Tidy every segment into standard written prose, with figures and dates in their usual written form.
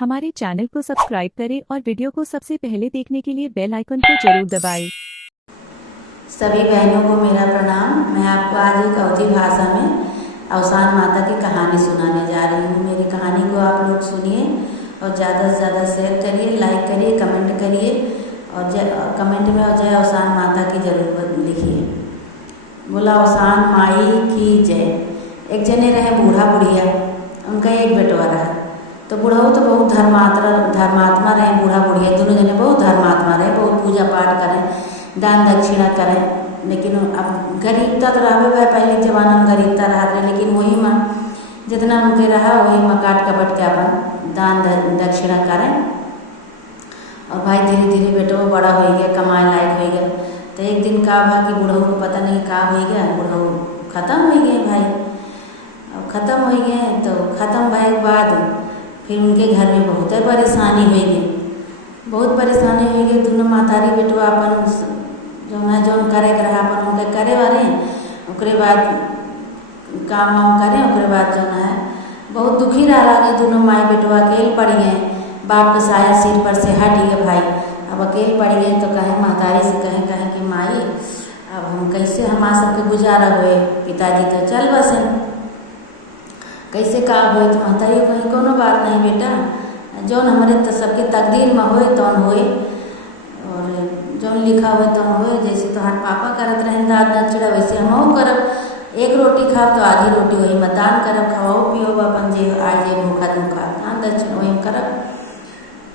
हमारे चैनल को सब्सक्राइब करें और वीडियो को सबसे पहले देखने के लिए बेल आइकन को जरूर दबाएं। सभी बहनों को मेरा प्रणाम। मैं आपको आज एक अवधी भाषा में अवसान माता की कहानी सुनाने जा रही हूँ। मेरी कहानी को आप लोग सुनिए और ज़्यादा से ज़्यादा शेयर करिए, लाइक करिए, कमेंट करिए और कमेंट में जय अवसान माता की जरूर लिखिए। बोला अवसान माई की जय। एक जने रहे बूढ़ा बुढ़िया, उनका एक बेटवा रहा। तो बूढ़ा तो बहुत धर्मात्मा रहे, बूढ़ा बुढ़िया दोनों जने बहुत धर्मात्मा रहे, बहुत पूजा पाठ करें, दान दक्षिणा करें। लेकिन अब गरीबता तो रहे भाई, पहले जमाना में गरीबता रहा रहे, लेकिन वही में जितना उनके रहा वही में काट कपट के अपन दान दक्षिणा करें। और भाई धीरे धीरे बेटो बड़ा हो गया, कमाए लायक हो गया। तो एक दिन का भा कि बूढ़ऊ को पता नहीं का हो गया, बूढ़ऊ खत्म हो गए भाई। अब खत्म हो गए तो खत्म भए के बाद फिर उनके घर में बहुत परेशानी हो गई, बहुत परेशानी हो गई। दोनों मातारी बेटवा अपन जो करे के रहा अपन उनके करे वाले, उसके बाद काम वाम करें, उसके बाद जो है बहुत दुखी रह लगे। दोनों माई बेटवा अकेले पड़ गए, बाप का साया सिर पर से हट गए भाई। अब अकेले पड़ गए तो कहें महतारी से कहें कि माई अब हम कैसे हमारा सबके गुजारा हुए, पिताजी तो चल बसे कैसे का हुए। तो महतारी कहीं कोनो बात नहीं बेटा, जौन हमारे तो सबके तकदीर में होए तौन होए, और जौन लिखा हुए तौन होए। जैसे तोहार पापा करत रहे दान दक्षिणा वैसे हमहू करब। एक रोटी खाब तो आधी रोटी वही में दान करब, खाओ पियो अपन जे आज जे भूखा दुखा दान दक्षिणा वही में करब।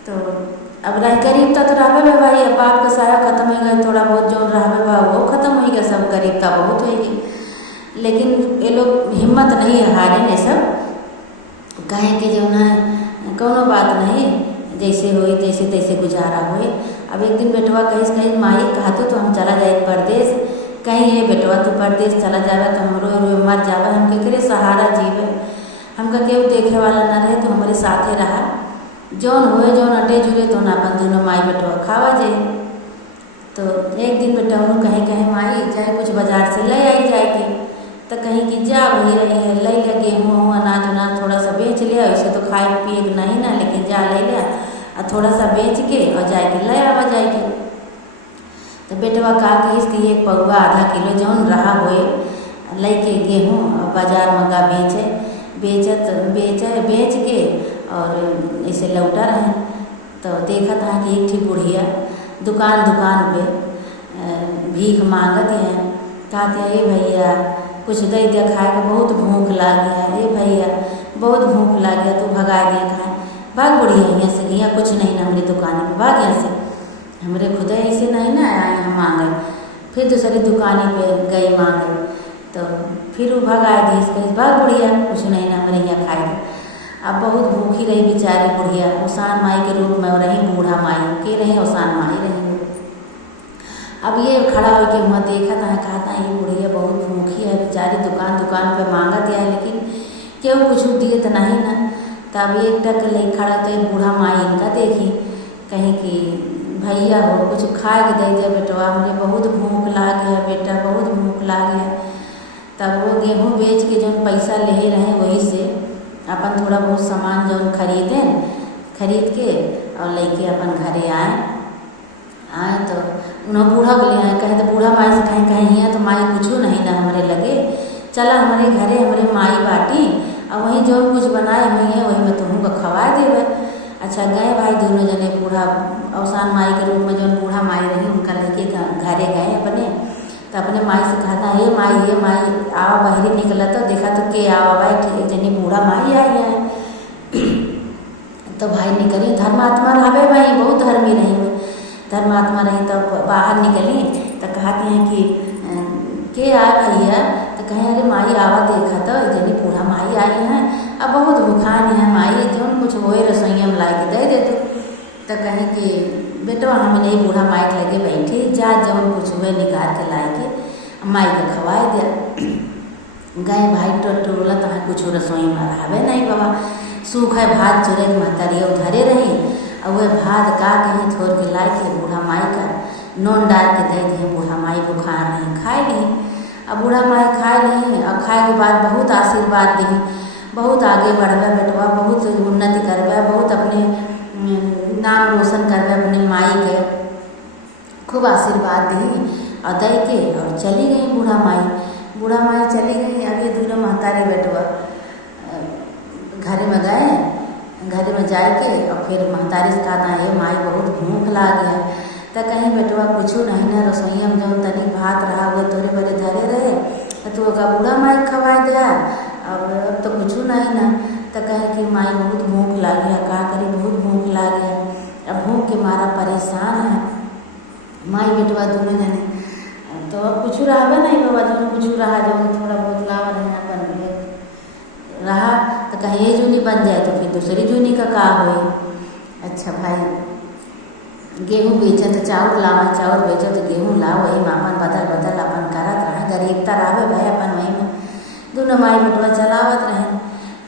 तो अब रह गरीबता तो रहे भाई, अब बाप का साया खत्म हो गया, थोड़ा बहुत जौन रहे बा वो खत्म हो गया, सब गरीबता बहुत हो गई। लेकिन ये लोग हिम्मत नहीं हारे ने, सब कहें कि जो है कोनो बात नहीं, जैसे हुई जैसे तैसे गुजारा हुए। अब एक दिन बेटवा कहीं माई कहतो तो हम चला जाए परदेश, कहीं ये बेटवा तू परदेश चला जावे तो हम रोए रोए मर जावे, हम केकरे सहारा जीवे, हमका केहू देखे वाला न रहे तो हमारे साथे रहा। जौन हुए जौन अटे जुड़े तो अपन दोनों माई बेटवा खावा जाए। तो एक दिन बेटा उन्होंने कहीं माई जाए कुछ बाजार से ले आई जाए के, तो कहीं कि जा वही रही है ले ले गेहूँ अनाज उनाज थोड़ा सा बेच लिया। वैसे तो खाए पिए नहीं ना, लेकिन जा ले लिया और थोड़ा सा बेच के और जाए के ले आवा जाए के। तो बेटवा कहा कि इसकी एक पौवा आधा किलो जौन रहा हुए ले के गेहूँ बाजार में का बेच के और ऐसे लौटा रहे। तो देखा था कि एक थी बुढ़िया दुकान पे भीख मांगत है, कहते हैं ये भैया कुछ दे दे खाए को, बहुत भूख लागी है, ये भैया बहुत भूख लागी है, तू भगा दिया खाए। भाग बुढ़िया यहाँ से, यहाँ कुछ नहीं ना हमारी दुकान पे, भाग यहाँ से, हमारे खुद ऐसे नहीं ना आए हम मांगे। फिर दूसरी दुकान पे गई मांगे, तो फिर वो भगा दी इसके, भाग बुढ़िया कुछ नहीं ना हमारे यहाँ खाएगी। अब बहुत भूखी रही बेचारी बुढ़िया, अवसान माई के रूप में रही, बूढ़ा माई के रही, अवसान माई रही। अब ये खड़ा होकर वहाँ देखा था, कहा था ये बुढ़िया बहुत भूखी है बेचारी, दुकान पे मांगत है, लेकिन क्यों कुछ दिए तो नहीं ना। तब एक टक ले खड़ा तो बूढ़ा माई इनका देखी, कहीं कि भैया हो कुछ खा के दे दिया बेटवा, मुझे बहुत भूख लाग है बेटा, बहुत भूख लाग है। तब वो गेहूँ बेच के जो पैसा ले रहे वही से अपन थोड़ा बहुत सामान जो खरीद के और लेके अपन घरे आए। तो उन्होंने बूढ़ा को ले आए, कहे तो बूढ़ा माई से कहीं यहाँ तो माई कुछ नहीं ना हमारे लगे, चला हमारे घरे हमारे माई बाटी और वहीं जो कुछ बनाए हुई है वही में तुमको खवा देवे। अच्छा गए भाई दोनों जने, बूढ़ा अवसान माई के रूप में जो बूढ़ा माई रही उनका लेके घरे गए अपने। तो अपने माई से कहा था हे माई आओ बाहरी निकला तो देखा तो के आओ भाई ठीक जनी बूढ़ा माई आई है। तो भाई निकली, धर्मात्मा रहे भाई, बहुत धर्मी रही, धर्मात्मा रही। तो बाहर निकली तो कहती हैं कि के आ भैया, तो कहें अरे माई आवा देखा तो जनी बूढ़ा माई आई हैं, अब बहुत भूखान है माई, जो कुछ होए रसोईया में ला के दे दे तो कहें कि बेटवा हमें नहीं बूढ़ा माई के लगे बैठी, जा जब कुछ हुए निकाल के ला के माई को खवाए दिया। गए भाई टोला तो कुछ रसोई में रहे नहीं बाबा, सूखा भात चुरे महतरिया धरे रही और वह भात का कहीं थोड़ के ला के बूढ़ा माई का नून डाल के दे दिए। बूढ़ा माई बुखार नहीं खाए ली, अब बूढ़ा माई खाए नहीं और खाए के बाद बहुत आशीर्वाद दी, बहुत आगे बढ़बे बेटवा, बहुत उन्नति करबे, बहुत अपने और दे के और चली गई बूढ़ा माई चली गई। अब ये दोनों महतारी बेटवा घर में गए, घर में जाके और फिर महतारी से कहा ये माई बहुत भूख लाग गया। तो कहीं बेटवा कुछ नहीं ना रसोईया में जो तनी भात रहा वो तोरे बड़े धरे रहे तो का बूढ़ा माई खवा दिया और अब तो कुछ नहीं ना। तो कहे कि माई बहुत भूख लाग गया, का करी बहुत भूख लाग गया, अब भूख के मारा परेशान है। माई बेटवा दोनों जने तो अब कुछ रहा नहीं बाबा जो कुछ रहा जो थोड़ा बहुत लावा रहना बन रहा तो कहीं ये जूनी बन जाए तो फिर दूसरी जूनी का हो। अच्छा भाई गेहूँ बेचा तो चाउर लावा, चाउर बेचा तो गेहूँ ला, वही मापन बदल बदल अपन करत रहे, गरीबता रहे भाई अपन वही में दोनों माई बेटवा चलावत रहे।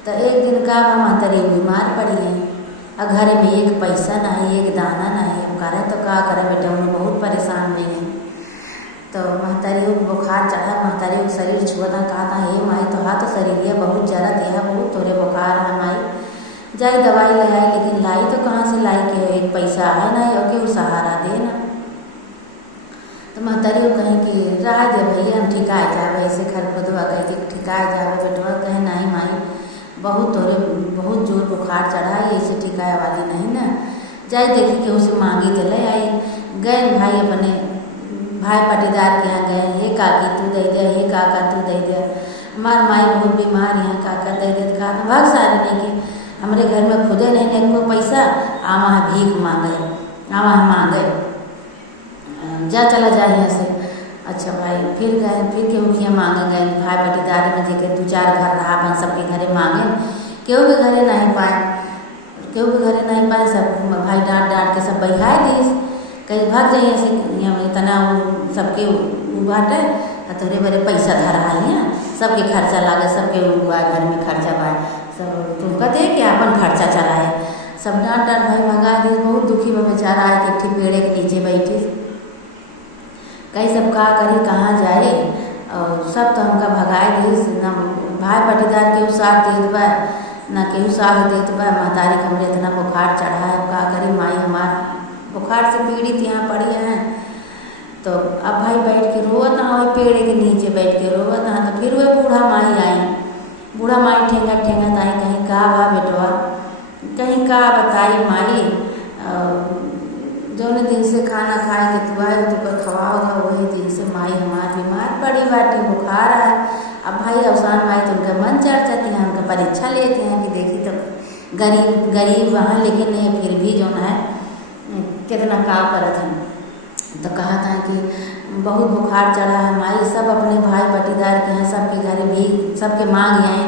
तो एक दिन का महतारी बीमार पड़ी है और घर में एक पैसा नहीं एक दाना नहीं, अब करे तो क्या करे बेटा, उन्हें बहुत परेशान हुई है। तो महतारी को बुखार चढ़ा, महतारी को शरीर छुआ कहा हे माई तो हाँ तो शरीर बहुत जरत है बहुत तोरे बुखार है माई, जाए दवाई लगाई, लेकिन लाई तो कहाँ से लाई के एक पैसा है ना और क्यों सहारा दे ना। तो महतारी को कहें कि रहा दे भैया हम ठिका जाए, ऐसे घर खुदवा कह के ठिका जाए बेटवा, कहे नहीं माई बहुत तोरे बहुत जोर बुखार चढ़ा है, ऐसे ठिकाए वाली नहीं ना, जाए देखी कि उसे मांगी तो ले आई। गए भाई अपने भाई पटीदार के यहाँ गए, हे काकी तू दे दे, हे काका तू दे दे, हमार माई बहुत बीमार यहाँ काका दे दे, कहा भाग सारे नहीं कि हमारे घर में खुदे नहीं ने को पैसा आवा भीख मांगे, आवा मांगे जा चला जाए यहाँ से। अच्छा भाई फिर गए, फिर केहू के मांगे गए, भाई पटीदार में जेके दो चार घर रहा अपन सबके घरे मांगे, केहू के घरे नहीं पाए, केहू के घरे नहीं पाए, सब भाई डांट डांट के सब बहिहाए दिस, कहीं भाग जाइए ऐसे इतना सबके बाटे तोरे बड़े पैसा धरा है यहाँ सबके खर्चा लागे, सबके हुआ घर में खर्चा बाय सब तुम कहते हैं कि अपन खर्चा चलाए, सब डांट डांट भाई भगा दिए। बहुत दुखी में बेचारा आए कि ठीक पेड़े के नीचे बैठी, कहीं सब का करी कहाँ जाए, और सब तो हमका भगाए दी ना, भाई पटीदार केहू साथ देत बा ना केहू साथ देत बा, महतारी हमरे इतना बुखार चढ़ा है, अब का करी माई हमार बुखार से पीड़ित यहाँ पड़ी हैं। तो अब भाई बैठ के रोवत ना हो, पेड़ के नीचे बैठ के रोवत ना, तो फिर वह बूढ़ा माई आई, बूढ़ा माई ठेंगत ठेंगत आई, कहीं का बा बेटवा, कहीं का बताई माई जो दिन से खाना खाए के तू आए तो पर खवाओगा, वही दिन से माई हमार बीमार पड़ी बाटी बुखार है। अब भाई अवसान माई तो उनका मन चढ़ जाते हैं, उनका परीक्षा लेते हैं कि देखी तो गरीब गरीब वहाँ लेकिन नहीं फिर भी जो है कितना का करत हैं। तो कहा था कि बहुत बुखार चढ़ा है माई, सब अपने भाई पटीदार के हैं सबके घर भी सबके मांग आए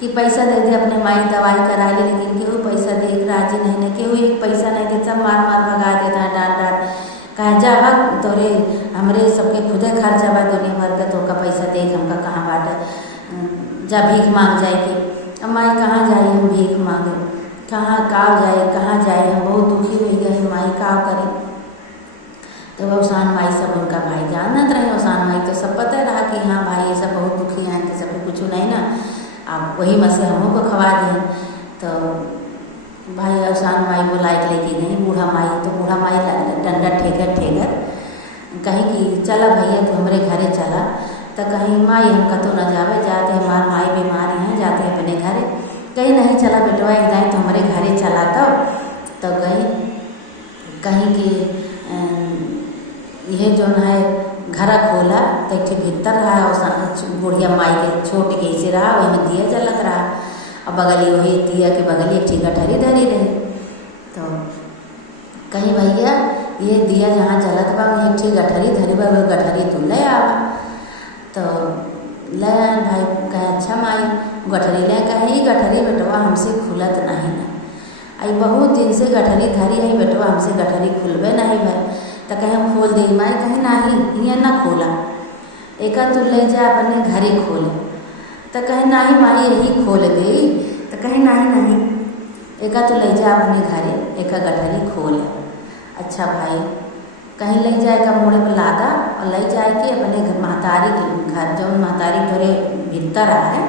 कि पैसा दे दे अपने माई दवाई करा ली, लेकिन केहू पैसा दे राजी नहीं, केहू एक पैसा नहीं दे, सब मार मार भगा देता है डांट डांट, कहे जा भाग तोरे हमरे सबके खुदे खर्चा बा दुनिया भर का, तो का पैसा देख हमका कहाँ बाटे, जा भीख मांग जाए कि अब माई कहाँ जाए हम भीख मांगे, कहाँ जाए हम बहुत दुखी हो गए माई का करें। तो अवसान माई सब उनका भाई जानत रहे, अवसान माई तो सब पता रहा कि हाँ भाई ये सब बहुत दुखी हैं, तो सब कुछ नहीं ना, आप वही में से हमों को खवा दें। तो भाई अवसान माई बुलाई लेके गई बूढ़ा माई, तो बूढ़ा माई डंडा ठेकर कहीं कि चला भैया तू हमारे घरे चला, तो कहीं माई हम कतो न जावे, जाते हमार माई बीमारी हैं जाते हैं अपने घरे, कहीं नहीं चला बेटवा एक दाई तो हमारे घरे चला। तो गई कहीं कि यह जो है घर खोला तो एक भीतर रहा और बुढ़िया माई के छोट के से रहा, वही में दिया जलत रहा, और बगली वही दिया के बगली एक गठरी धरी रही। तो कहीं भैया ये दिया जहाँ जलत बा एक ठीक गठरी धरी बा, वो गठरी तू ले आवा। तो ले आए भाई, कहे अच्छा माई गठरी ले, कहे ये गठरी बेटवा हमसे खुलत नहीं ना, आई बहुत दिन से गठरी धरी है बेटवा हमसे गठरी खुलबे नहीं भाई, तो कहे हम खोल दे माई, कहे नहीं ये ना खोला, एक तू ले जा अपने घरे खोले, तो कहे नहीं माई यही खोल दे, तो कहे नहीं एक तू ले जा अपने घरे एक गठरी खोले। अच्छा भाई कहीं ले जाए का मोड़े में लादा और ले जाए के अपने महतारी के घर, जो महतारी थोड़े भीतर आ है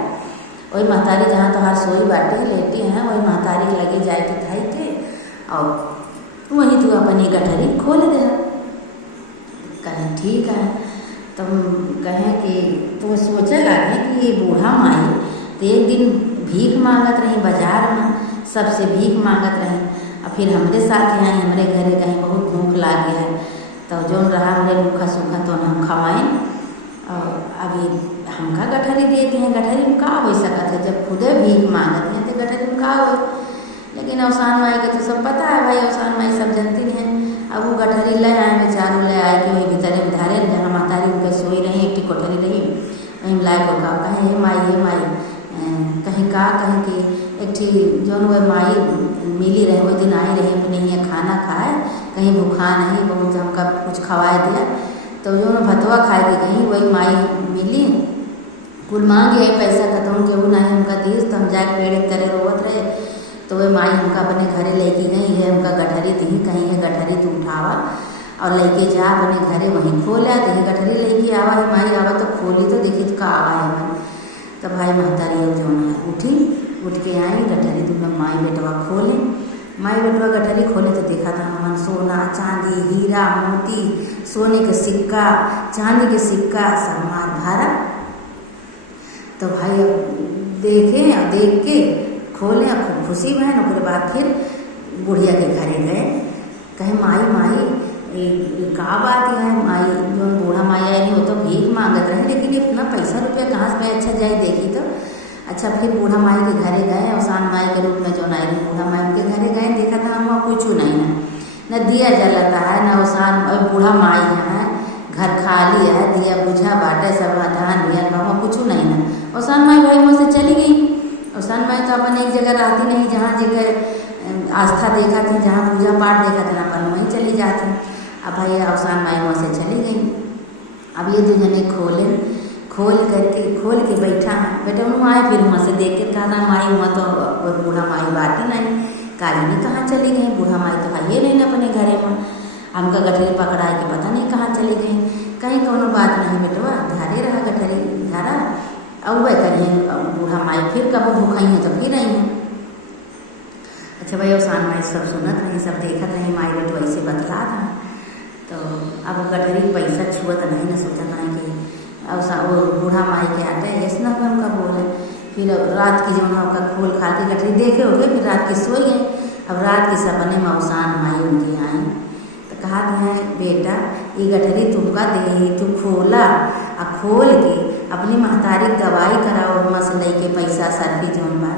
वही महतारी जहाँ तुम्हार सोई बाटे लेटी हैं वही महतारी के लगे जाए के धाई के और वहीं तू अपनी गठरी खोल दे। कहें ठीक है। तो कहें कि तो सोचे लगे कि ये बूढ़ा माई तो एक दिन भीख मांगत रही बाजार में, सबसे भीख मांगत रही। और फिर हमारे साथ आई, हमारे घरे कहीं बहुत भूख लागे है, तो जो रहा हमारे भूखा सूखा तो हम खवाएं। और अभी हमका गठरी देते हैं, गठरी में का हो सकता है, जब खुदे भीख मांगते हैं तो गठरी में का हो। लेकिन अवसान माई के तो सब पता है भाई, अवसान माई सब जानती हैं। अब वो गठरी ले आए, बेचारू ले आए कि वही भीतरे में धारे जहाँ मातारी उनके सोई रही, एक टी कोठरी रही, वहीं लाए को का कहें हे माई कहीं का कहें कि एक ठी जो वो माई मिली रहे, वो दिन आई रही नहीं है खाना खाए, कहीं भूखा नहीं, बहुत हमका कुछ खवाए दिया। तो जो भतवा खाए के कहीं वही माई मिली, कुल मांग गए पैसा खत्म के वो नहीं हमका दीस, तो हम जाके पेड़ एक तरह रोवत रहे। तो वह माई हमका अपने घरे लेके गई है, हमका गठरी दी कहीं है गठरी तू उठावा और लेके जा अपने घरे, वहीं खोला तो गठरी लेके आवा है माई आवा तो खोली तो देखी तो का आवा है। तो भाई महतारी जो है उठी, उठ के आई गठरी तो माई बेटवा खोले, माई बेटवा गठरी खोले तो देखा था हमन सोना चांदी हीरा मोती सोने के सिक्का चांदी के सिक्का सब मार भरा। तो भाई अब देखे और देख के खोले और खूब खुशी बहन। उसके बाद फिर बुढ़िया के घरे गए, कहे माई का बात है माई, जो बूढ़ा माई आई नहीं वो तो भीख मांगत रहे, लेकिन इतना पैसा रुपया कहाँ से अच्छा जाए देखी तो। अच्छा फिर बूढ़ा माई के घरे गए, अवसान माई के रूप में जो आई रही बूढ़ा माई के घरे गए, देखा था हम कुछ नहीं है, न दिया जलता है न अवसान और बूढ़ा माई है, घर खाली है, दिया बुझा बाटे सब धान बिया वहाँ कुछ नहीं है। अवसान माई भाई वहाँ से चली गई। अवसान माई तो अपन एक जगह रहती नहीं, जहाँ जगह आस्था देखा थी, जहाँ पूजा पाठ देखा था अपन वहीं चली जाती। अब भाई अवसान माई वहाँ से चली गई। अब ये दो जने खोल के बैठा है, बेटा उन्होंने आए फिर वहाँ से देख के कहा था माई वहाँ तो वो बूढ़ा माई बाटी नहीं, काली ने कहाँ चली गई, बूढ़ा माई तो भाई नहीं ना अपने घरे में, हमका गठरी पकड़ा के पता नहीं कहाँ चली गई। कहीं कोनो बात नहीं बेटवा, धारे रहा गठरी धारा, अब वह करिए बूढ़ा माई फिर कब भूखाई है तो फिर आई हैं। अच्छा भाई अवसान माई सब सुनत रही, सब देखत रही, माई बेटवा ऐसे बतला था। तो अब गठरी पैसा छुअत नहीं ना, सोचा नहीं कि अब वो बूढ़ा माई के आटे ऐसा ना हमका बोले। फिर रात की जो हमका खोल खा के गठरी देखे हो गए, फिर रात की सोई गई। अब रात के सपने में अवसान माई उनकी आई तो कहा है बेटा ये गठरी तुमका दे, तू खोला और खोल के अपनी महतारी दवाई कराओ, वहाँ से लेके पैसा सर्फी जोन बा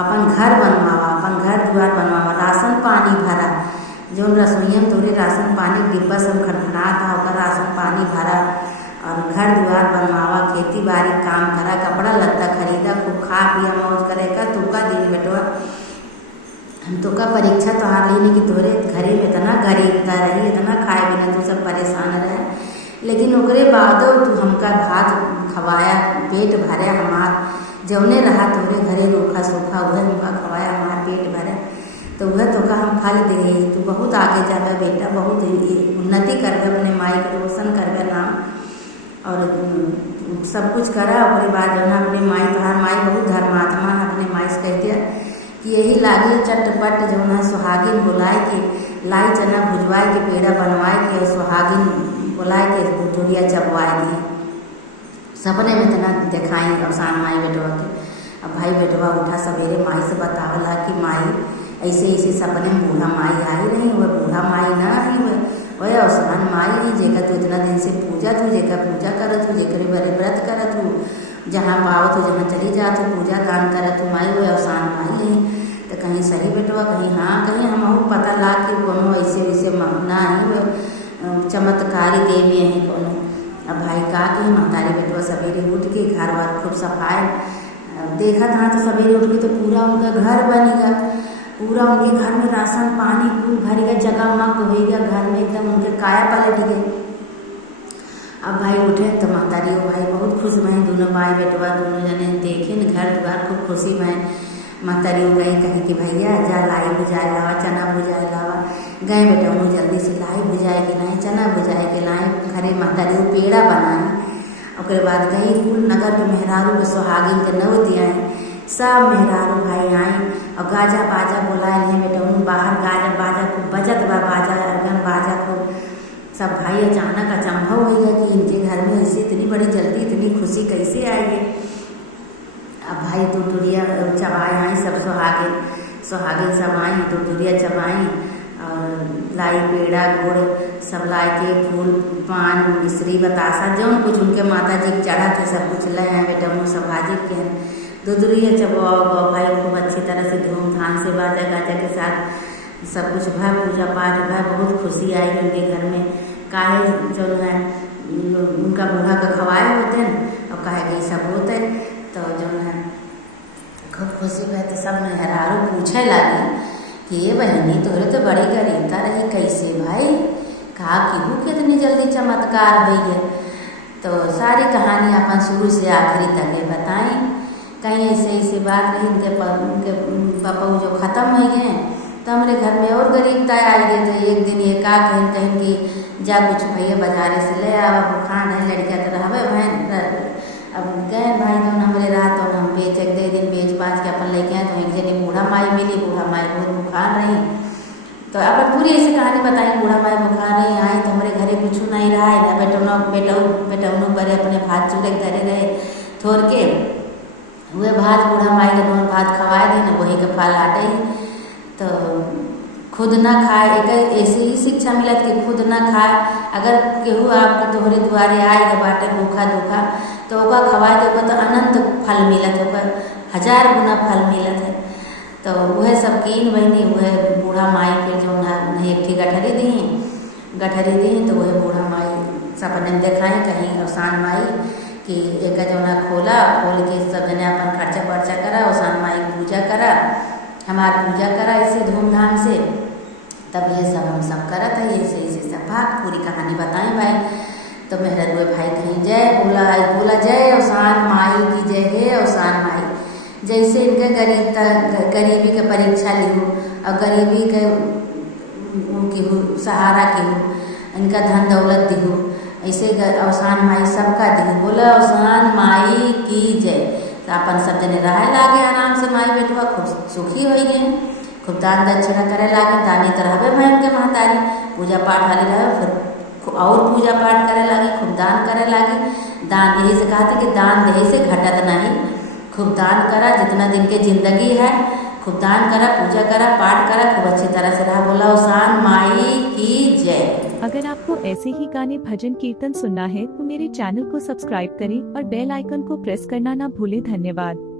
अपन घर बनवावा, अपन घर द्वार बनवावा, राशन पानी भरा, जो रसोईया में तोरे राशन पानी डिब्बा सब खटखना था और राशन पानी भरा और घर द्वार बनवावा, खेती बाड़ी काम करा, कपड़ा लत्ता खरीदा, खूब खा पिया मौज करे का। तुका दिन बेटवा हम तो का परीक्षा तो हार लेने की तोरे घरे में इतना गरीबता रही, इतना खाए बिना तू सब परेशान रहे, लेकिन ओकरे बाद तू हमका भात खवाया, पेट भरे हमार, जौने रहा तोरे घरे रूखा सूखा वह हमका खवाया, हमार पेट भरे, तो वह तो का हम खा ले रही। तू बहुत आगे जाबे बेटा, बहुत उन्नति करबे, अपने माई के रोशन करबे नाम और सब कुछ करा। उसके बाद जो ना अपने माई तोहार माई बहुत धर्मात्मा है, अपने माई से कह दिया कि यही लागी चटपट जो ना सुहागिन बुलाए के लाई चना भुजवाए के पेड़ा बनवाए के और सुहागिन बुलाए के भुटुरिया चबवाए के। सपने में इतना दिखाई अवसान माई बेटवा के। अब भाई बेटवा उठा सवेरे माई से बतावला कि माई ऐसे ऐसे सपने में बूढ़ा माई आई रही, वह बूढ़ा माई ना आई, वह अवसान माई है जेकर तू इतना दिन से पूजा तू, जेकर पूजा करत हूँ, जेकर बड़े व्रत करत हूँ, जहाँ पावत हो जहाँ चली जात हो पूजा दान करत हूँ माई, वह अवसान माई है। तो कहीं सही बेटवा, कहीं हाँ, कहीं हम पता ला कि कोनो ऐसे वैसे ना ही वह चमत्कारी देवी है कोनो। अब भाई का कि महतारी बेटवा सवेरे उठ के घर वार खूब सफाई देखा था, तो सवेरे उठ के तो पूरा उनका घर बनेगा, पूरा उनके घर में राशन पानी खूब भरेगा, जगमग होएगा घर में, एकदम उनके काया पलट गए। अब भाई उठे तो महतारी हो भाई बहुत खुश भई, दोनों भाई बेटवा दोनों जने देखे न घर द्वार खूब खुशी भई। महतारी हो गई कहे कि भैया जा लाई भुजाए लावा, चना भुजाए लावा। गए बेटा उन्होंने जल्दी से लाई भुजाए के लाए, चना भुजाए के लाए, घरे महतारी हो पेड़ा बनाए। उसके बाद गई कुल नगर के मेहरारू के सुहागिन के नौती आए, सब मेहरारू भाई आए और गाजा बाजा बुलाए नहीं बेटा उन बाहर गाजा बाजा खूब बजत बा, बाजा अरगन बाजा खूब सब भाई अचानक अचंभव हो गया कि इनके घर में ऐसे इतनी बड़ी जल्दी इतनी खुशी कैसे आई है। अब भाई टुटुरिया चबाए आई, सब सुहागे सब आई, टुटुरिया चबाई और लाई पेड़ा गुड़ सब लाई के फूल पान मिश्री बतासा जो कुछ उनके माता जी चढ़ा थे सब कुछ ले आए बेटा उन सब हाजिर के हैं। दुदुरिया चबाओ भाई खूब अच्छी तरह से धूमधाम से बाजा गाजा के साथ सब कुछ भा पूजा पाठ भा बहुत खुशी आई उनके घर में। काहे जो है उनका बूढ़ा का खवाए होते हैं और काहे कि सब होते तो जो है खूब खुशी में तो सब मेहरारू पूछे लगे कि ये बहनी तोरे तो बड़ी गरीबता रही कैसे भाई कहा कि कितनी जल्दी चमत्कार हुई है। तो सारी कहानी अपन शुरू से आखिरी तक बताएं। कहीं ऐसे बात नहीं उनके पापा जो ख़त्म हो गए तो हमारे घर में और गरीबता आ गई। तो एक दिन ये का कहीं कि जा कुछ भैया बाजारे से ले आवा बुखार है लड़किया तो रहबे बहन। अब गए भाई तो हमारे रात और हम बेच एक दे दिन बेच बाच के अपन लेके आए तो एक जने बूढ़ा माई मिली। बूढ़ा माई बहुत बुखार रही तो अब पूरी ऐसी कहानी बताई। बूढ़ा माई बुखार नहीं आए तो हमारे घरे कुछ नहीं रहा है ना बेटौनों बड़े अपने भात चूड़े धरे रहे थोड़ के हुए भात बूढ़ा माई के दोनों भात खवाए थे ना वही के फल आटे तो खुद ना खाए। एक ऐसी ही शिक्षा मिलत कि खुद ना खाए। अगर केहू आपके तोहरे द्वारे आएगा बाटे भूखा दुखा तो ओका खवाए तो तो अनंत फल मिलत है, 1000 गुना फल मिलत है। तो वह सब कीन बहनी वह बूढ़ा माई फिर जो उन्हें एक गठरी दी तो वह बूढ़ा माई सपने दिखाई कहीं अवसान माई कि एक जो ना खोल के सब जने अपन खर्चा करा अवसान माई पूजा करा हमार पूजा करा ऐसे धूमधाम से। तब ये सब हम सब करा था ऐसे सब भाग पूरी कहानी बताएं भाई। तो मेहरा दुए भाई कहीं जय बोला जय अवसान माई की जय है अवसान माई। जैसे इनके गरीबी के परीक्षा लिहूँ और गरीबी के उनकी सहारा की हूँ इनका धन दौलत दिहूँ ऐसे अवसान माई सबका दिहूँ। बोला अवसान माई की जय। तो अपन सब जने रहे लागे आराम से माई बेटवा खूब सुखी हो गए खूब दान दक्षिणा करे लागे। दानी तो रहबे बहन के महतारी पूजा पाठ वाली रहे फिर और पूजा पाठ करे लागे खूब दान करे लागे। दान यही से कहा था कि दान दे से घटत नहीं। खूब दान करा जितना दिन के जिंदगी है खूब दान करा पूजा करा पाठ करा खूब अच्छी तरह से रहा। बोला अवसान माई की जय। अगर आपको ऐसे ही गाने भजन कीर्तन सुनना है तो मेरे चैनल को सब्सक्राइब करें और बेल आइकन को प्रेस करना ना भूलें। धन्यवाद।